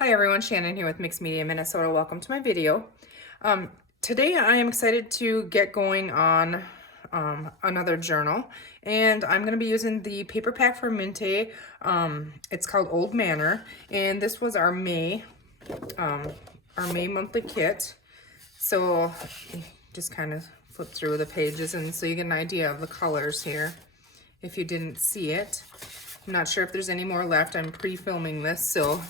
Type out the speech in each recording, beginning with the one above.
Hi everyone, Shannon here with Mixed Media Minnesota. Welcome to my video. Today I am excited to get going on another journal, and I'm going to be using the paper pack from Mintay. It's called Old Manor, and this was our May monthly kit. So just kind of flip through the pages and so you get an idea of the colors here if you didn't see it. I'm not sure if there's any more left. I'm pre-filming this, so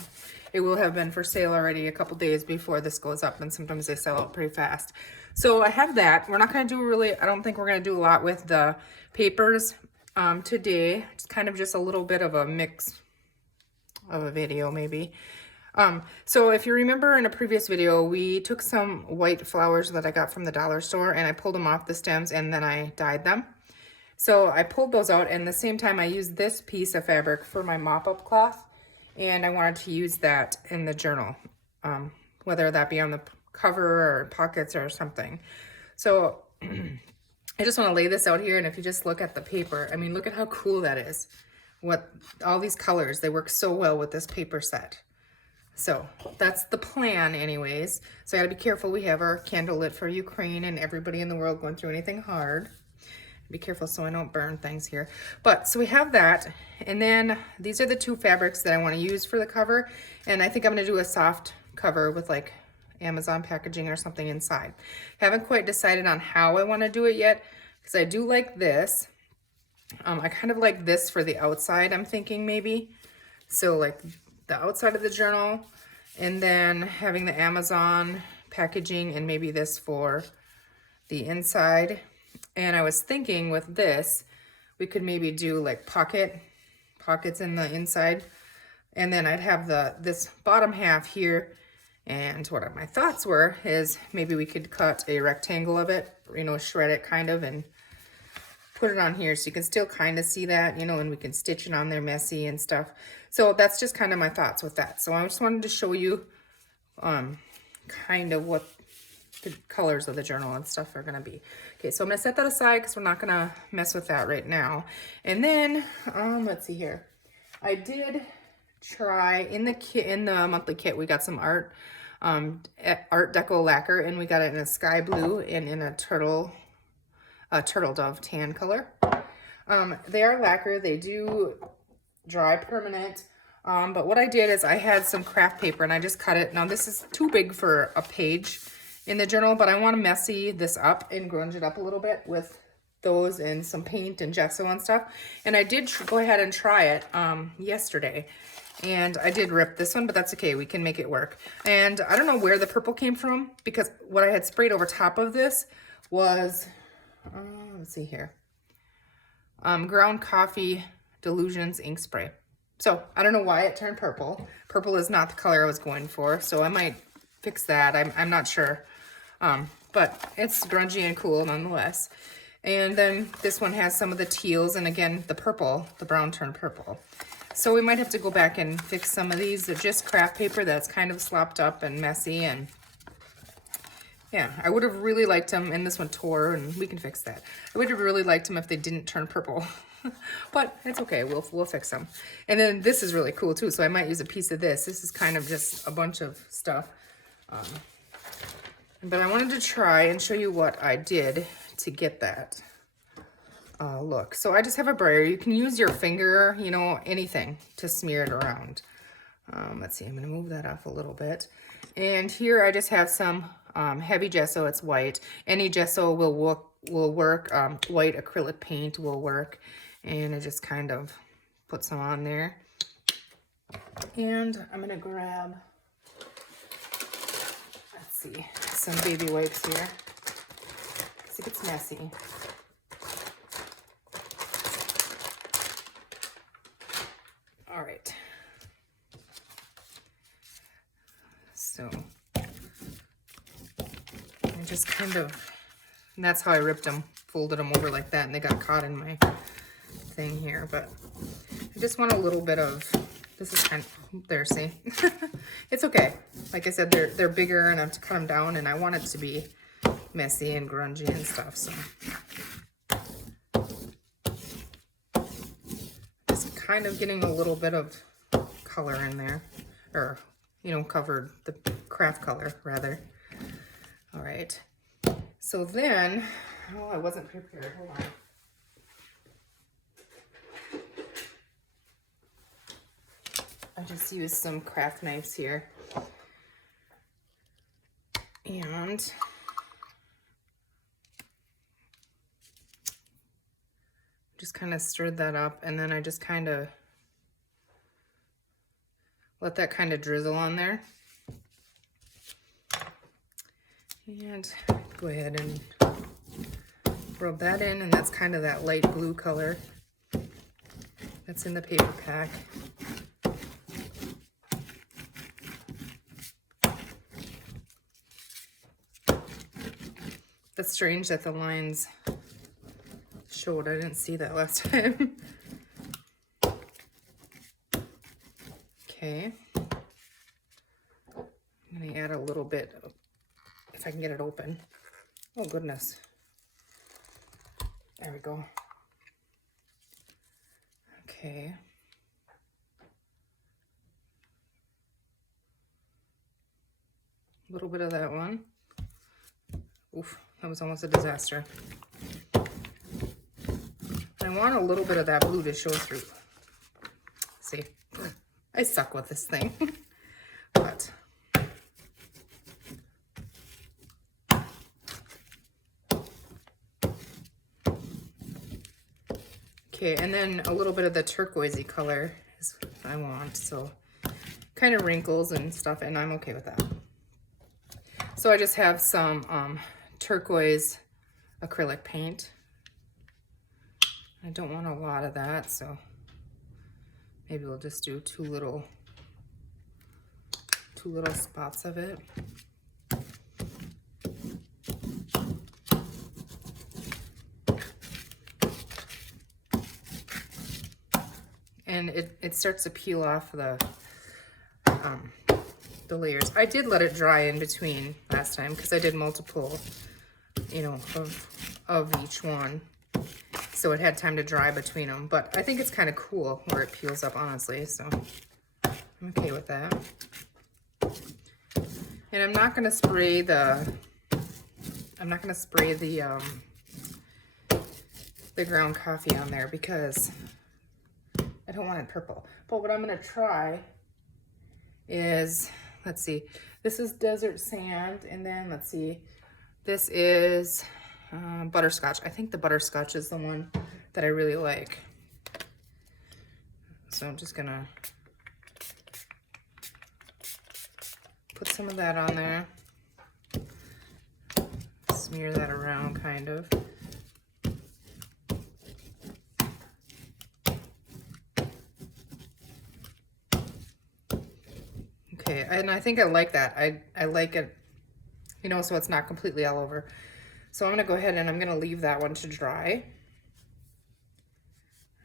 it will have been for sale already a couple days before this goes up, and sometimes they sell out pretty fast. So I have that. We're not going to do I don't think we're going to do a lot with the papers today. It's kind of just a little bit of a mix of a video maybe. So if you remember in a previous video, we took some white flowers that I got from the dollar store and I pulled them off the stems and then I dyed them. So I pulled those out, and at the same time I used this piece of fabric for my mop-up cloth, and I wanted to use that in the journal, whether that be on the cover or pockets or something. So I just want to lay this out here, and if you just look at the paper, I mean, look at how cool that is. All these colors, they work so well with this paper set. So that's the plan anyways. So I gotta be careful. We have our candle lit for Ukraine and everybody in the world going through anything hard. Be careful so I don't burn things here. But so we have that, and then these are the two fabrics that I want to use for the cover, and I think I'm going to do a soft cover with like Amazon packaging or something inside. Haven't quite decided on how I want to do it yet, because I do like this. I kind of like this for the outside, I'm thinking maybe. So like the outside of the journal, and then having the Amazon packaging, and maybe this for the inside. And I was thinking with this, we could maybe do like pockets in the inside. And then I'd have this bottom half here. And what my thoughts were is maybe we could cut a rectangle of it, shred it kind of, and put it on here so you can still kind of see that, and we can stitch it on there messy and stuff. So that's just kind of my thoughts with that. So I just wanted to show you kind of what the colors of the journal and stuff are going to be. Okay, so I'm going to set that aside because we're not going to mess with that right now. And then, let's see here. I did try, in the monthly kit, we got some Art Deco lacquer, and we got it in a sky blue and in a turtle dove tan color. They are lacquer. They do dry permanent. But what I did is I had some craft paper and I just cut it. Now this is too big for a page in the journal, but I want to messy this up and grunge it up a little bit with those and some paint and gesso and stuff. And I did go ahead and try it yesterday, and I did rip this one, but that's okay. We can make it work. And I don't know where the purple came from, because what I had sprayed over top of this was, let's see here, ground coffee Delusions ink spray. So I don't know why it turned purple. Purple is not the color I was going for, so I might fix that. I'm not sure. But it's grungy and cool nonetheless. And then this one has some of the teals, and again, the brown turned purple. So we might have to go back and fix some of these. They're just craft paper that's kind of slopped up and messy, and yeah, I would have really liked them, and this one tore, and we can fix that. I would have really liked them if they didn't turn purple. But it's okay, we'll fix them. And then this is really cool too, so I might use a piece of this. This is kind of just a bunch of stuff. But I wanted to try and show you what I did to get that look. So I just have a brayer. You can use your finger, anything to smear it around. Let's see, I'm going to move that off a little bit. And here I just have some heavy gesso. It's white. Any gesso will work. White acrylic paint will work. And I just kind of put some on there. And I'm going to grab, let's see, some baby wipes here, because it gets messy. All right. So I just kind of, and that's how I ripped them, folded them over like that, and they got caught in my thing here. But I just want a little bit of, this is kind of, there, see? It's okay. Like I said, they're bigger, and I have to cut them down, and I want it to be messy and grungy and stuff, so. Just kind of getting a little bit of color in there, or you know, covered the craft color rather. All right. So then, oh, I wasn't prepared. Hold on. I just used some craft knives here. And just kind of stirred that up, and then I just kind of let that kind of drizzle on there. And go ahead and rub that in, and that's kind of that light blue color that's in the paper pack. That's strange that the lines showed. I didn't see that last time. Okay. I'm gonna add a little bit, if I can get it open. Oh goodness. There we go. Okay. A little bit of that one. Oof, that was almost a disaster. I want a little bit of that blue to show through. See, I suck with this thing. But okay, and then a little bit of the turquoisey color is what I want. So kind of wrinkles and stuff, and I'm okay with that. So I just have some turquoise acrylic paint. I don't want a lot of that, so maybe we'll just do two little spots of it. And it starts to peel off the layers. I did let it dry in between last time because I did multiple, you know, of each one. So it had time to dry between them. But I think it's kind of cool where it peels up, honestly. So I'm okay with that. And I'm not going to spray the ground coffee on there because I don't want it purple. But what I'm going to try is, let's see, this is desert sand, and then let's see, this is butterscotch. I think the butterscotch is the one that I really like. So I'm just gonna put some of that on there, smear that around kind of. Okay, and I think I like that. I like it, you know, so it's not completely all over. So I'm gonna go ahead and I'm gonna leave that one to dry.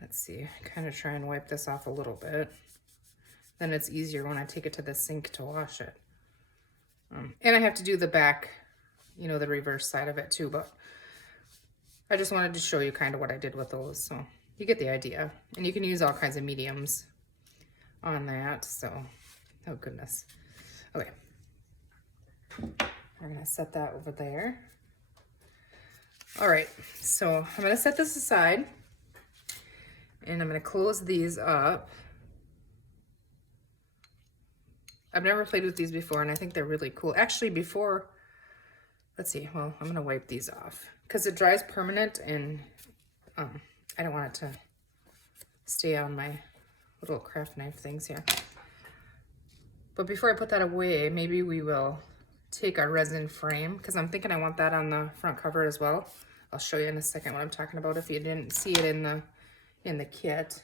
Let's see, kind of try and wipe this off a little bit. Then it's easier when I take it to the sink to wash it. And I have to do the back, you know, the reverse side of it too, but I just wanted to show you kind of what I did with those. So you get the idea. And you can use all kinds of mediums on that, so, oh goodness. Okay, we're gonna set that over there. All right, so I'm gonna set this aside and I'm gonna close these up. I've never played with these before and I think they're really cool. Actually, before, let's see, well, I'm gonna wipe these off because it dries permanent and I don't want it to stay on my little craft knife things here. But before I put that away, maybe we will take our resin frame because I'm thinking I want that on the front cover as well. I'll show you in a second what I'm talking about if you didn't see it in the kit.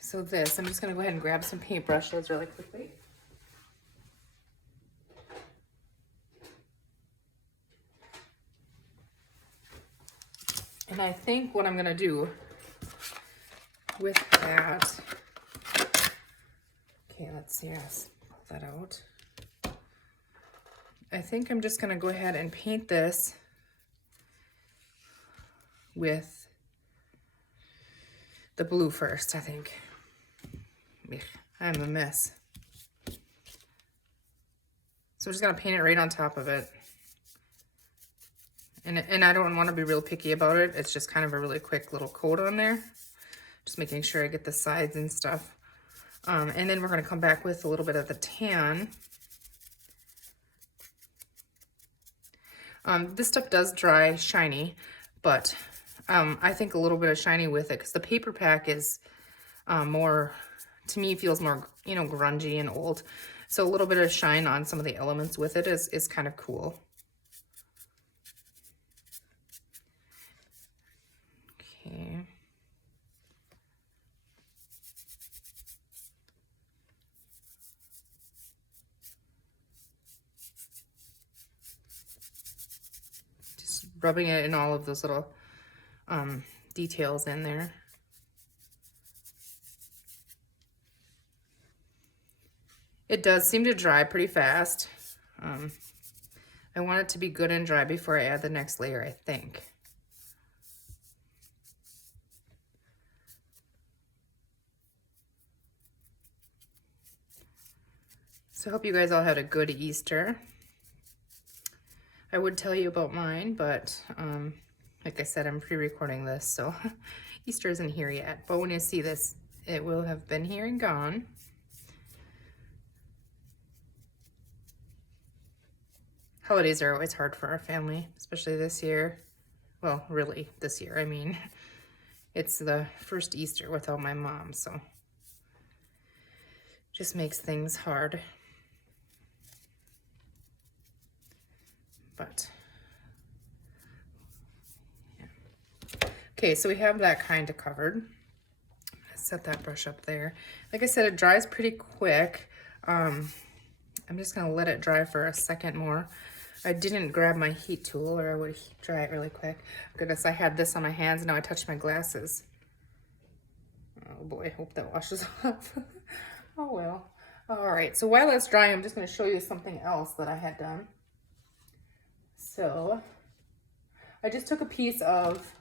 So this, I'm just gonna go ahead and grab some paintbrushes really quickly. And I think what I'm gonna do with that, okay, let's see, let's pull that out. I think I'm just gonna go ahead and paint this with the blue first, I think. I'm a mess. So I'm just gonna paint it right on top of it. And I don't want to be real picky about it. It's just kind of a really quick little coat on there. Just making sure I get the sides and stuff. And then we're gonna come back with a little bit of the tan. This stuff does dry shiny, but I think a little bit of shiny with it because the paper pack is more, to me, feels more, you know, grungy and old. So a little bit of shine on some of the elements with it is kind of cool. Okay. Just rubbing it in all of those little details in there. It does seem to dry pretty fast. I want it to be good and dry before I add the next layer, I think. So I hope you guys all had a good Easter. I would tell you about mine, but like I said, I'm pre-recording this, so Easter isn't here yet. But when you see this, it will have been here and gone. Holidays are always hard for our family, especially this year. Well, really, this year. I mean, it's the first Easter without my mom, so just makes things hard. But, yeah. Okay, so we have that kind of covered. Set that brush up there. Like I said, it dries pretty quick. I'm just gonna let it dry for a second more. I didn't grab my heat tool or I would dry it really quick. Goodness, I had this on my hands and now I touched my glasses. Oh boy, I hope that washes off. Oh well. All right, so while it's drying, I'm just gonna show you something else that I had done. So I just took a piece of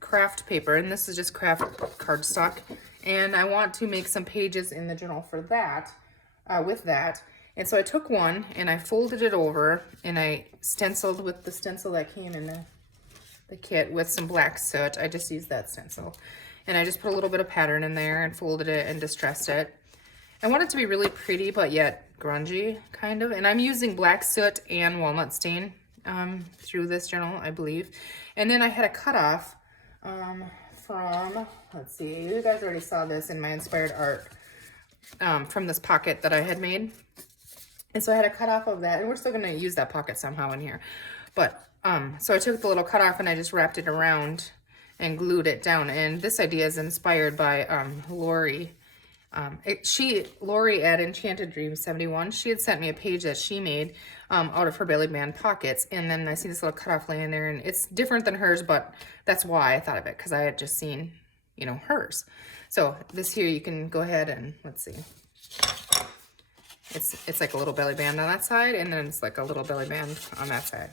craft paper, and this is just craft cardstock, and I want to make some pages in the journal for that, with that. And so I took one and I folded it over and I stenciled with the stencil that came in the kit with some black soot. I just used that stencil. And I just put a little bit of pattern in there and folded it and distressed it. I want it to be really pretty, but yet grungy, kind of. And I'm using black soot and walnut stain through this journal, I believe. And then I had a cutoff from, let's see, you guys already saw this in my inspired art from this pocket that I had made. And so I had a cutoff of that, and we're still gonna use that pocket somehow in here. But, so I took the little cutoff and I just wrapped it around and glued it down. And this idea is inspired by Lori. Lori at Enchanted Dreams 71, she had sent me a page that she made out of her belly band pockets. And then I see this little cutoff laying there, and it's different than hers, but that's why I thought of it, because I had just seen, you know, hers. So this here, you can go ahead and, let's see. It's like a little belly band on that side, and then it's like a little belly band on that side.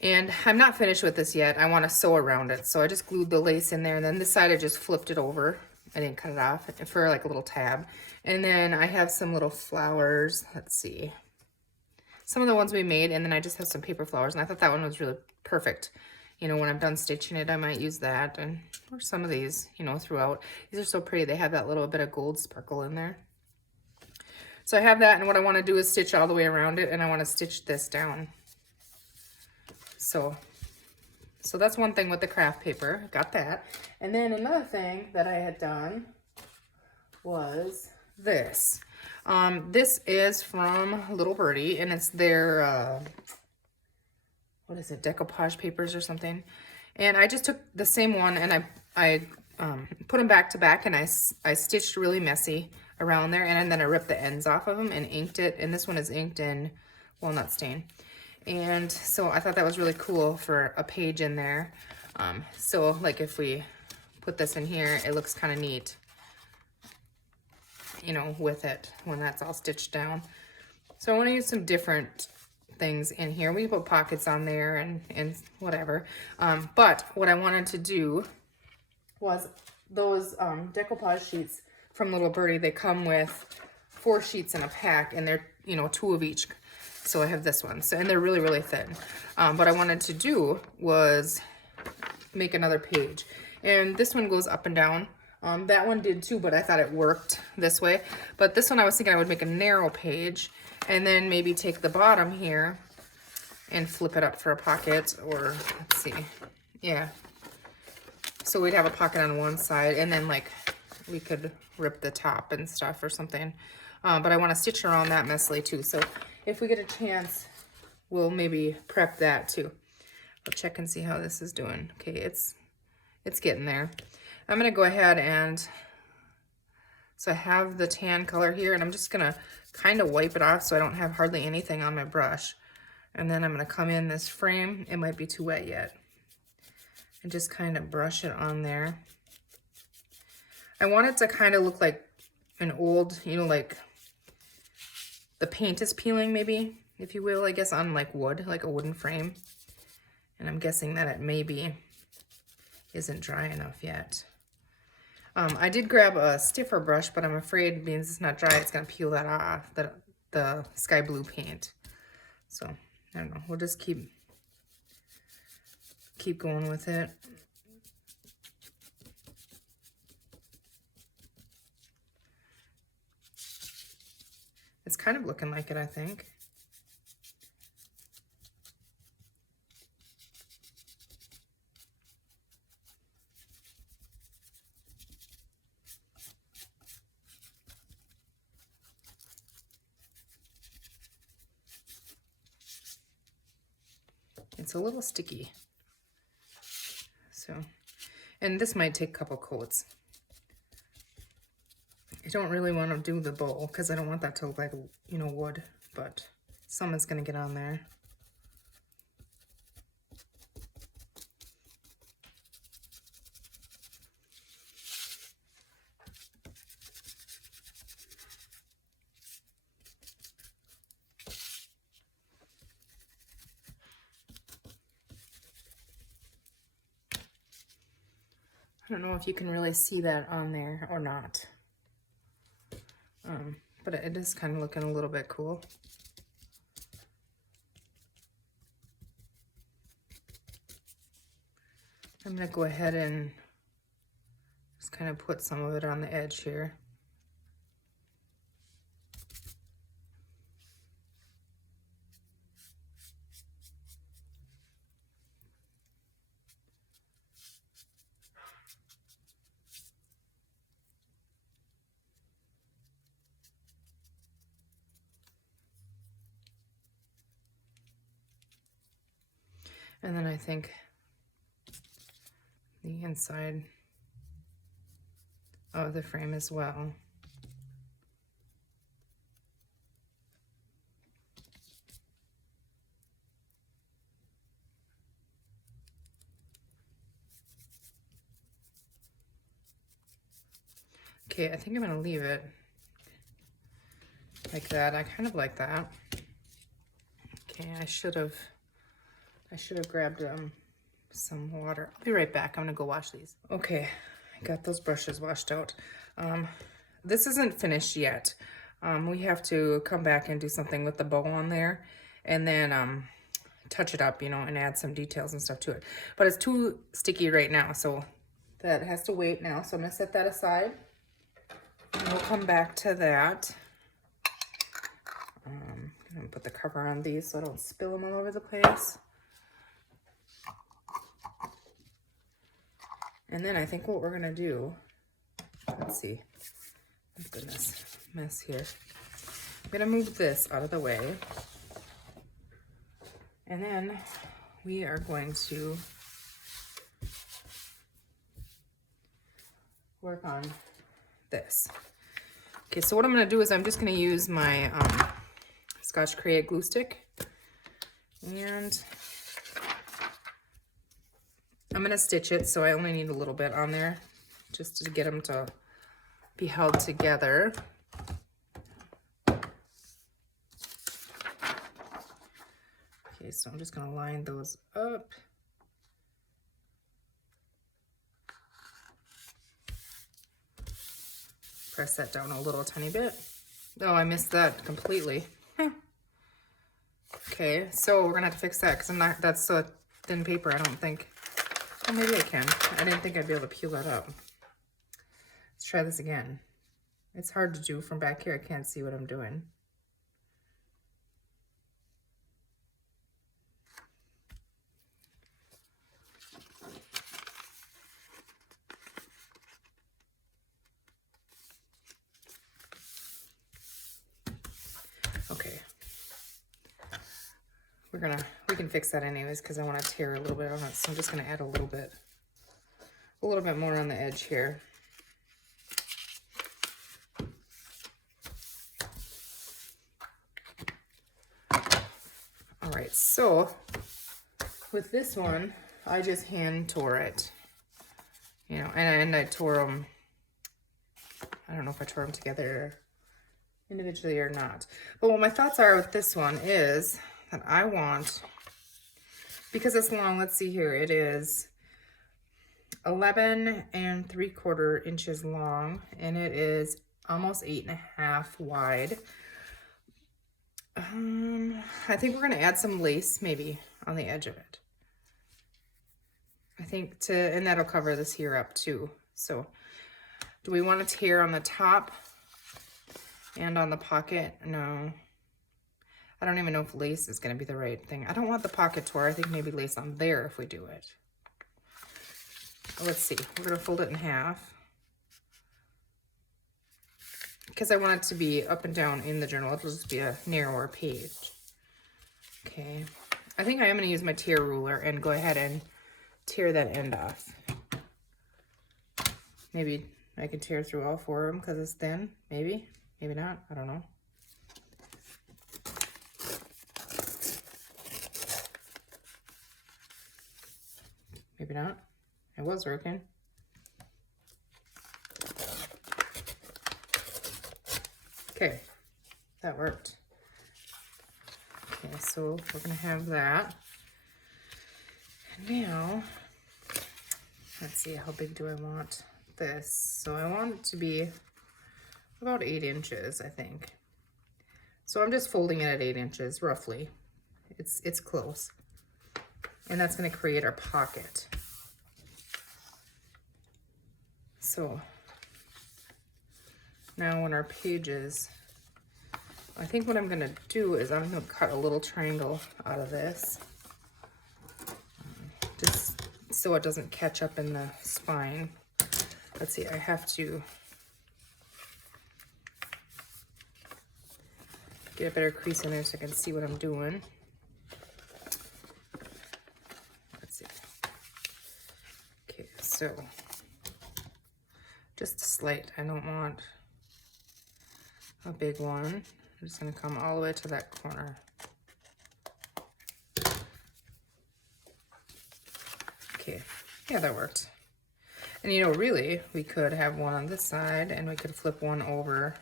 And I'm not finished with this yet. I want to sew around it. So I just glued the lace in there, and then this side I just flipped it over. I didn't cut it off for like a little tab. And then I have some little flowers. Let's see. Some of the ones we made, and then I just have some paper flowers, and I thought that one was really perfect. You know, when I'm done stitching it, I might use that, and or some of these, you know, throughout. These are so pretty. They have that little bit of gold sparkle in there. So I have that, and what I want to do is stitch all the way around it, and I want to stitch this down. So that's one thing with the craft paper. Got that. And then another thing that I had done was this. This is from Little Birdie, and it's their, what is it, decoupage papers or something. And I just took the same one, and I put them back to back, and I stitched really messy around there, and then I ripped the ends off of them and inked it. And this one is inked in walnut stain. And so I thought that was really cool for a page in there. So like if we put this in here, it looks kind of neat, you know, with it when that's all stitched down. So I want to use some different things in here. We put pockets on there and whatever. But what I wanted to do was those decoupage sheets from Little Birdie. They come with 4 sheets in a pack, and they're you know, 2 of each. So I have this one. So, and they're really, really thin. What I wanted to do was make another page. And this one goes up and down. That one did too, but I thought it worked this way. But this one I was thinking I would make a narrow page and then maybe take the bottom here and flip it up for a pocket, or let's see. Yeah. So we'd have a pocket on one side and then like we could rip the top and stuff or something. But I want to stitch around that messily too. So if we get a chance, we'll maybe prep that too. I'll check and see how this is doing. Okay, it's getting there. I'm gonna go ahead and, so I have the tan color here and I'm just gonna kind of wipe it off so I don't have hardly anything on my brush. And then I'm gonna come in this frame, it might be too wet yet, and just kind of brush it on there. I want it to kind of look like an old, you know, like the paint is peeling maybe, if you will, I guess, on like wood, like a wooden frame. And I'm guessing that it maybe isn't dry enough yet. I did grab a stiffer brush, but I'm afraid being it's not dry, it's gonna peel that off, the sky blue paint. So I don't know, we'll just keep going with it. It's kind of looking like it, I think. It's a little sticky. So, and this might take a couple coats. I don't really want to do the bowl because I don't want that to look like, you know, wood, but some is going to get on there. I don't know if you can really see that on there or not. But it is kind of looking a little bit cool. I'm going to go ahead and just kind of put some of it on the edge here. And then I think the inside of the frame as well. Okay, I think I'm gonna leave it like that. I kind of like that. Okay, I should have grabbed some water. I'll be right back. I'm gonna go wash these. Okay, I got those brushes washed out. This isn't finished yet. We have to come back and do something with the bow on there and then touch it up, you know, and add some details and stuff to it. But it's too sticky right now, so that has to wait now. So I'm gonna set that aside. And we'll come back to that. I'm gonna put the cover on these so I don't spill them all over the place. And then I think what we're gonna do, let's see, oh goodness, mess here. I'm gonna move this out of the way. And then we are going to work on this. Okay, so what I'm gonna do is I'm just gonna use my Scotch Create glue stick, and I'm gonna stitch it, so I only need a little bit on there just to get them to be held together. Okay, so I'm just gonna line those up. Press that down a little tiny bit. Oh, I missed that completely. Okay, so we're gonna have to fix that because that's so thin paper, I don't think. Oh, maybe I can. I didn't think I'd be able to peel that up. Let's try this again. It's hard to do from back here. I can't see what I'm doing. Okay. We can fix that anyways because I want to tear a little bit on it. So I'm just going to add a little bit more on the edge here. All right, so with this one, I just hand tore it, you know, and I tore them. I don't know if I tore them together individually or not. But what my thoughts are with this one is that I want, because it's long, let's see here, it is 11 3/4 inches long, and it is almost 8.5 wide. I think we're gonna add some lace maybe on the edge of it. I think and that'll cover this here up too. So do we want to tear on the top and on the pocket? No. I don't even know if lace is going to be the right thing. I don't want the pocket tore. I think maybe lace on there if we do it. Let's see. We're going to fold it in half because I want it to be up and down in the journal. It'll just be a narrower page. Okay. I think I am going to use my tear ruler and go ahead and tear that end off. Maybe I can tear through all 4 of them because it's thin. Maybe. Maybe not. I don't know. Maybe not. It was working. Okay. That worked. Okay, so we're going to have that. And now, let's see, how big do I want this? So I want it to be about 8 inches, I think. So I'm just folding it at 8 inches, roughly. It's close. And that's going to create our pocket. So now on our pages, I think what I'm going to do is I'm going to cut a little triangle out of this. Just so it doesn't catch up in the spine. Let's see, I have to get a better crease in there so I can see what I'm doing. Let's see. Okay, so just a slight. I don't want a big one. I'm just going to come all the way to that corner. Okay, yeah, that worked. And you know, really, we could have one on this side and we could flip one over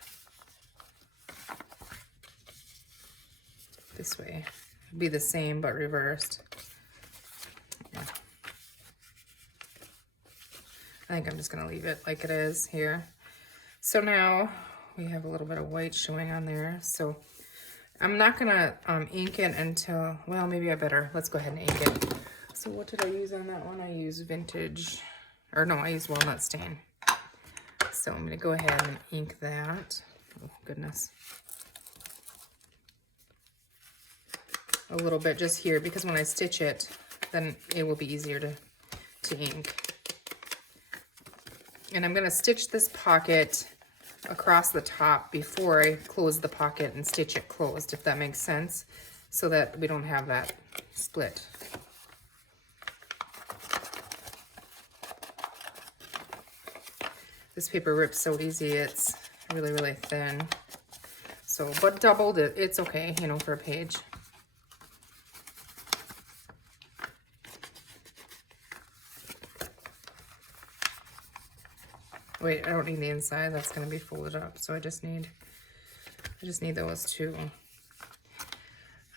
this way. It'd be the same but reversed. Yeah. I think I'm just gonna leave it like it is here. So now we have a little bit of white showing on there. So I'm not gonna ink it until, well, maybe I better. Let's go ahead and ink it. So what did I use on that one? I used vintage, or no, I used walnut stain. So I'm gonna go ahead and ink that. Oh goodness. A little bit just here, because when I stitch it, then it will be easier to ink. And I'm gonna stitch this pocket across the top before I close the pocket and stitch it closed, if that makes sense, so that we don't have that split. This paper rips so easy, it's really, really thin. So, but doubled, it's okay, you know, for a page. Wait, I don't need the inside, that's gonna be folded up. So I just need those two.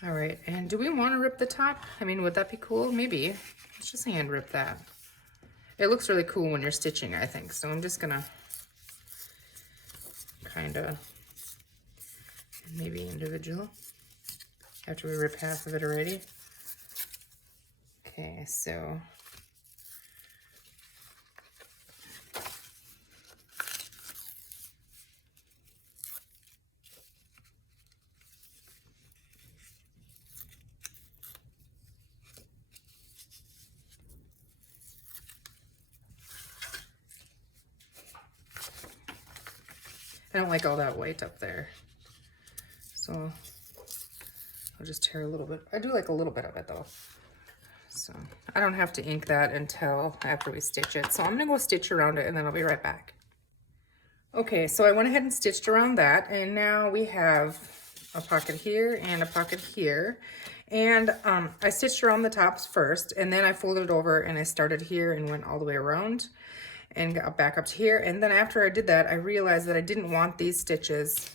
All right, and do we wanna rip the top? I mean, would that be cool? Maybe. Let's just hand rip that. It looks really cool when you're stitching, I think. So I'm just gonna kind of maybe individual, after we rip half of it already. Okay, so I don't like all that white up there, so I'll just tear a little bit. I do like a little bit of it though. So I don't have to ink that until after we stitch it. So I'm gonna go stitch around it and then I'll be right back. Okay, so I went ahead and stitched around that, and now we have a pocket here and a pocket here. And I stitched around the tops first, and then I folded it over and I started here and went all the way around and got back up to here. And then after I did that, I realized that I didn't want these stitches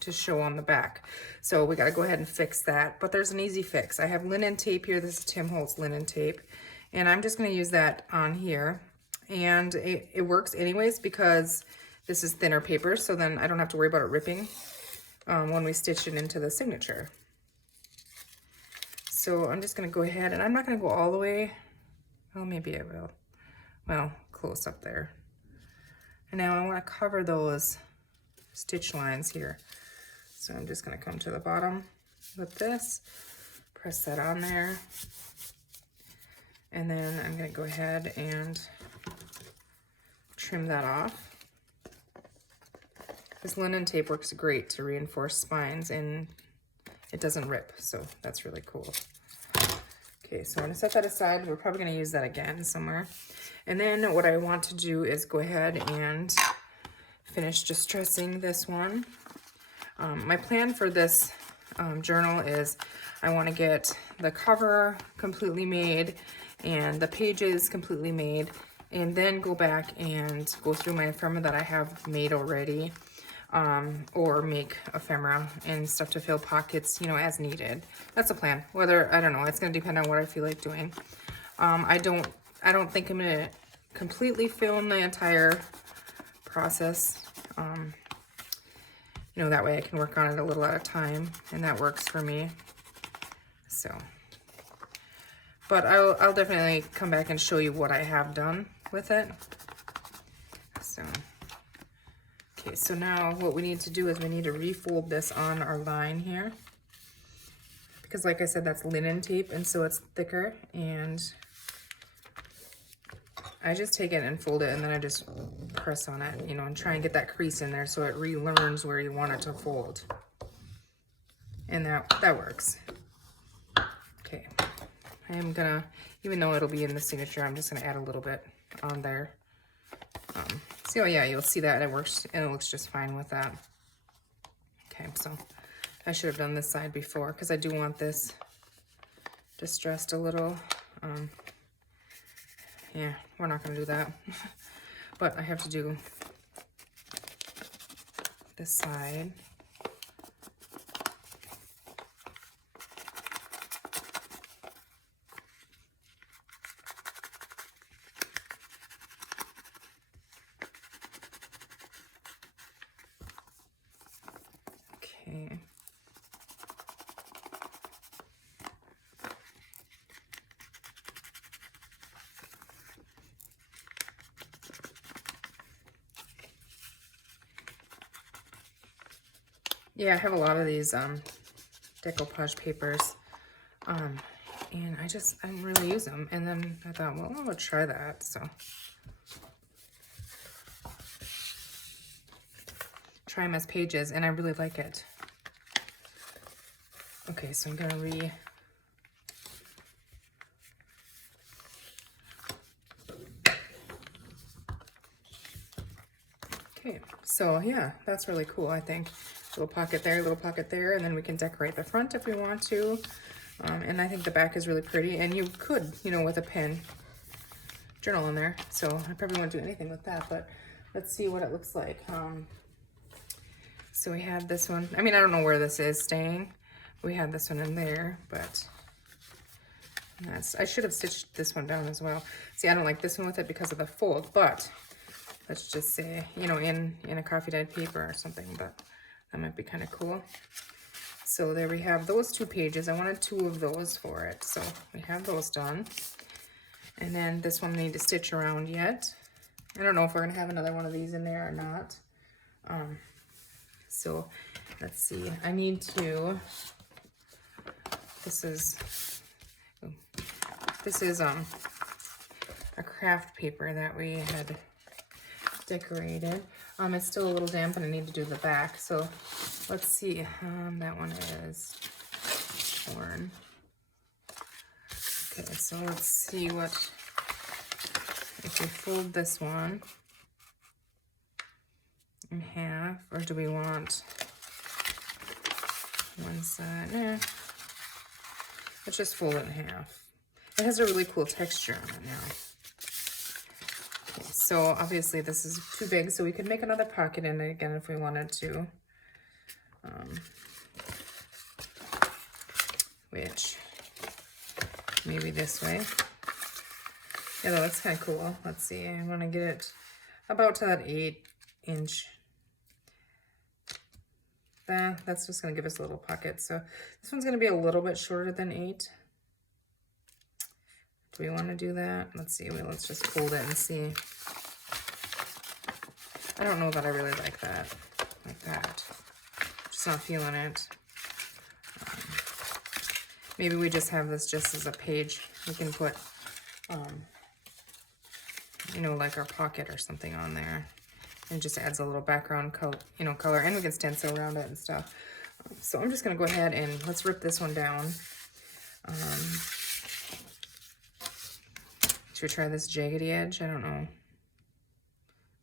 to show on the back. So we got to go ahead and fix that. But there's an easy fix. I have linen tape here. This is Tim Holtz linen tape. And I'm just going to use that on here. And it works anyways because this is thinner paper. So then I don't have to worry about it ripping when we stitch it into the signature. So I'm just going to go ahead, and I'm not going to go all the way. Well, maybe I will. Well, close up there. And now I want to cover those stitch lines here. So I'm just going to come to the bottom with this, press that on there, and then I'm going to go ahead and trim that off. This linen tape works great to reinforce spines and it doesn't rip, so that's really cool. Okay, so I'm going to set that aside. We're probably going to use that again somewhere. And then what I want to do is go ahead and finish distressing this one. My plan for this journal is I want to get the cover completely made and the pages completely made, and then go back and go through my ephemera that I have made already, or make ephemera and stuff to fill pockets, you know, as needed. That's the plan. Whether, I don't know, it's going to depend on what I feel like doing. I don't think I'm going to completely film the entire process. You know, that way I can work on it a little at a time, and that works for me. So, but I'll definitely come back and show you what I have done with it. So, okay, so now what we need to do is we need to refold this on our line here, because like I said, that's linen tape, and so it's thicker, and I just take it and fold it, and then I just press on it, you know, and try and get that crease in there so it relearns where you want it to fold. And that works. Okay, I am gonna, even though it'll be in the signature, I'm just gonna add a little bit on there. So yeah, you'll see that it works, and it looks just fine with that. Okay, so I should have done this side before, because I do want this distressed a little. Yeah, we're not gonna do that. But I have to do this side. Okay. Yeah, I have a lot of these decoupage papers, and I didn't really use them. And then I thought, well, I'll try that. So try them as pages, and I really like it. Okay, so I'm gonna Okay, so yeah, that's really cool, I think. Little pocket there, and then we can decorate the front if we want to. And I think the back is really pretty, and you could, you know, with a pen, journal in there. So I probably won't do anything with that, but let's see what it looks like. So we had this one. I mean, I don't know where this is staying. We had this one in there, but I should have stitched this one down as well. See, I don't like this one with it because of the fold, but let's just say, you know, in a coffee dyed paper or something, but that might be kind of cool. So there we have those 2 pages. I wanted 2 of those for it. So we have those done. And then this one we need to stitch around yet. I don't know if we're gonna have another one of these in there or not. So let's see, I need to, this is a craft paper that we had decorated. It's still a little damp and I need to do the back. So let's see, that one is torn. Okay, so let's see what, if we fold this one in half, or do we want one side? Yeah, let's just fold it in half. It has a really cool texture on it now. Okay, so obviously this is too big, so we could make another pocket in it again if we wanted to. Which, maybe this way. Yeah, that looks kind of cool. Let's see, I want to get it about to that 8-inch. That's just going to give us a little pocket. So this one's going to be a little bit shorter than 8. Do we want to do that? Let's see. Let's just fold it and see. I don't know that I really like that. Like that. Just not feeling it. Maybe we just have this just as a page. We can put, you know, like our pocket or something on there. And it just adds a little background color, color, and we can stencil around it and stuff. So I'm just gonna go ahead and let's rip this one down. Should we try this jaggedy edge? I don't know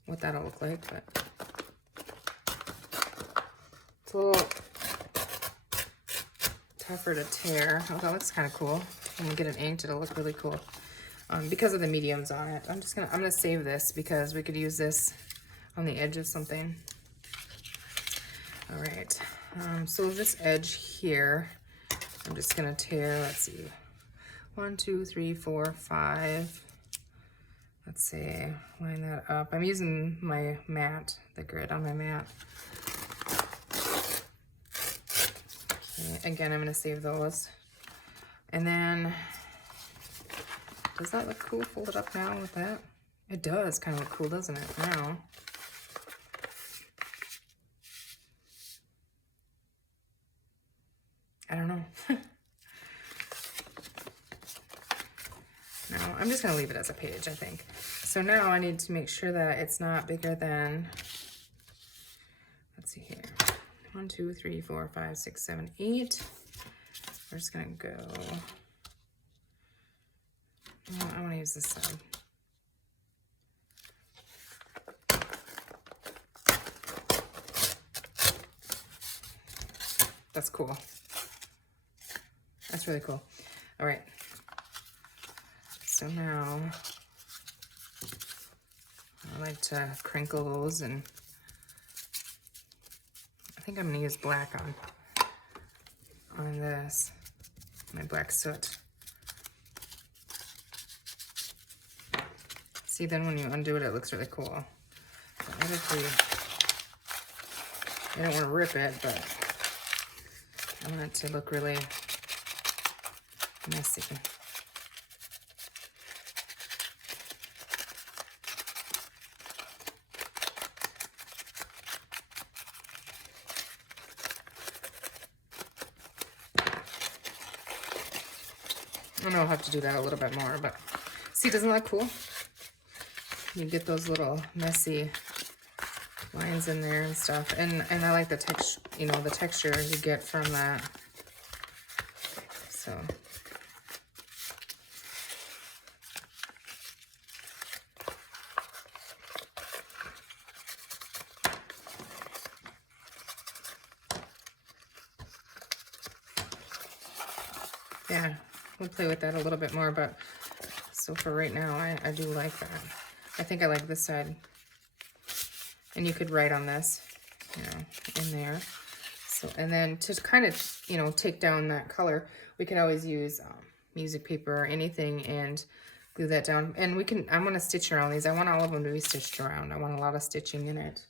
what that'll look like, but it's a little tougher to tear. Oh, that looks kind of cool. When we get it inked, it'll look really cool. Because of the mediums on it. I'm gonna save this because we could use this on the edge of something. All right, so this edge here, I'm just gonna tear, let's see, 1, 2, 3, 4, 5. Let's see, line that up. I'm using my mat, the grid on my mat. Okay, again, I'm gonna save those. And then, does that look cool folded up now with that? It does kind of look cool, doesn't it, now? I don't know. No, I'm just gonna leave it as a page, I think. So now I need to make sure that it's not bigger than, let's see here, 1, 2, 3, 4, 5, 6, 7, 8. We're just gonna go, I wanna use this side. That's cool. That's really cool. All right. So now I like to crinkle those, and I think I'm gonna use black on this, my black soot. See, then when you undo it, it looks really cool. But I don't want to rip it, but I want it to look really messy. I know I'll have to do that a little bit more, but see, doesn't that look cool? You get those little messy lines in there and stuff, and I like the texture, the texture you get from that. So yeah, we'll play with that a little bit more, but so for right now, I do like that. I think I like this side. And you could write on this, in there. So, and then to kind of, take down that color, we can always use music paper or anything and glue that down. And I'm going to stitch around these. I want all of them to be stitched around. I want a lot of stitching in it.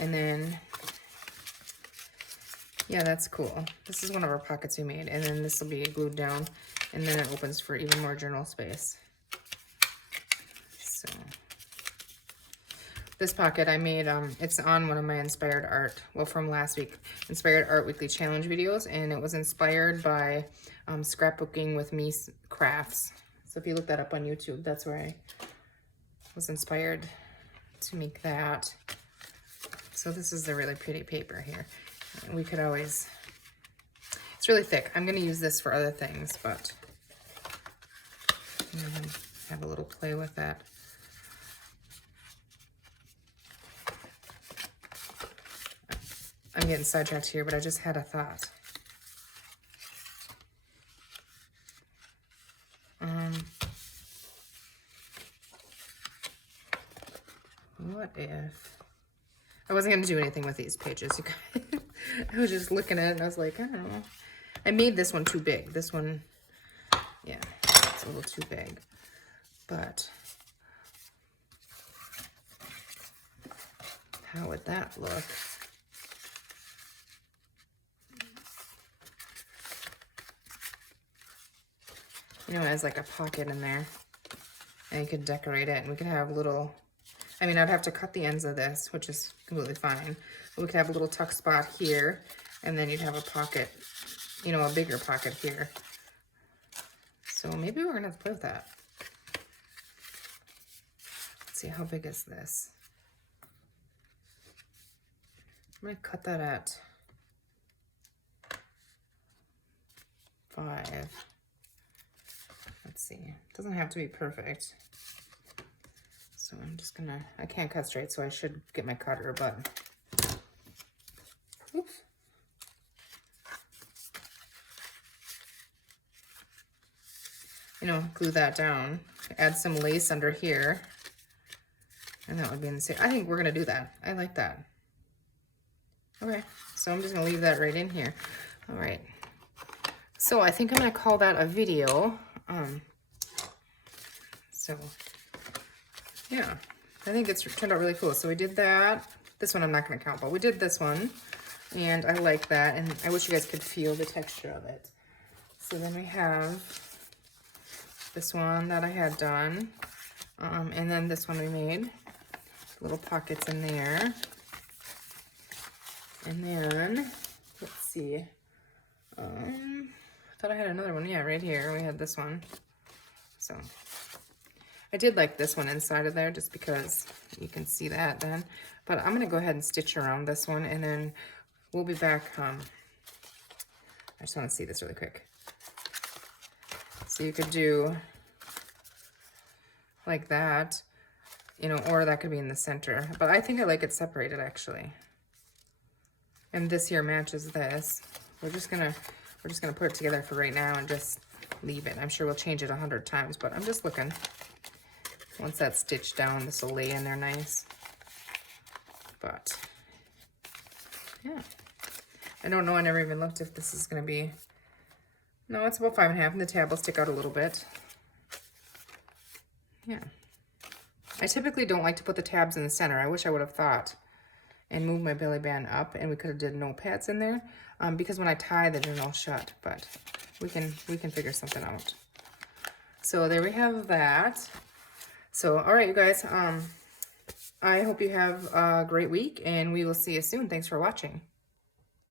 And then, Yeah, that's cool. This is one of our pockets we made, and then this will be glued down, and then it opens for even more journal space. So this pocket I made, it's on one of my inspired art, well, from last week, Inspired Art Weekly Challenge videos, and it was inspired by Scrapbooking with Me Crafts. So if you look that up on YouTube, that's where I was inspired to make that. So this is the really pretty paper here. We could always, it's really thick. I'm going to use this for other things, but I'm going to have a little play with that. I'm getting sidetracked here, but I just had a thought. What if... I wasn't going to do anything with these pages, you guys. I was just looking at it and I was like, I don't know. I made this one too big. This one, yeah, it's a little too big. But how would that look? You know, as like a pocket in there. And you could decorate it, and we could have little... I mean, I'd have to cut the ends of this, which is completely fine. But we could have a little tuck spot here, and then you'd have a pocket, you know, a bigger pocket here. So maybe we're gonna have to play with that. Let's see, how big is this? I'm gonna cut that at 5. Let's see, it doesn't have to be perfect. So I'm just gonna, I can't cut straight, so I should get my cutter, but, oops. You know, glue that down, add some lace under here, and that would be in the same, I think we're gonna do that. I like that. Okay, so I'm just gonna leave that right in here. All right, so I think I'm gonna call that a video. So yeah, I think it's turned out really cool. So we did that. This one I'm not going to count, but we did this one. And I like that. And I wish you guys could feel the texture of it. So then we have this one that I had done. And then this one we made. Little pockets in there. And then, let's see. I thought I had another one. Yeah, right here. We had this one. So I did like this one inside of there just because you can see that then. But I'm going to go ahead and stitch around this one, and then we'll be back. I just want to see this really quick. So you could do like that, you know, or that could be in the center. But I think I like it separated, actually. And this here matches this. We're just gonna put it together for right now and just leave it. I'm sure we'll change it 100 times, but I'm just looking. Once that's stitched down, this will lay in there nice. But yeah, I don't know. I never even looked if this is going to be. No, it's about 5.5, and the tab will stick out a little bit. Yeah, I typically don't like to put the tabs in the center. I wish I would have thought and moved my belly band up, and we could have did notepads in there because when I tie, the journal shut. But we can figure something out. So there we have that. So, all right, you guys, I hope you have a great week, and we will see you soon. Thanks for watching.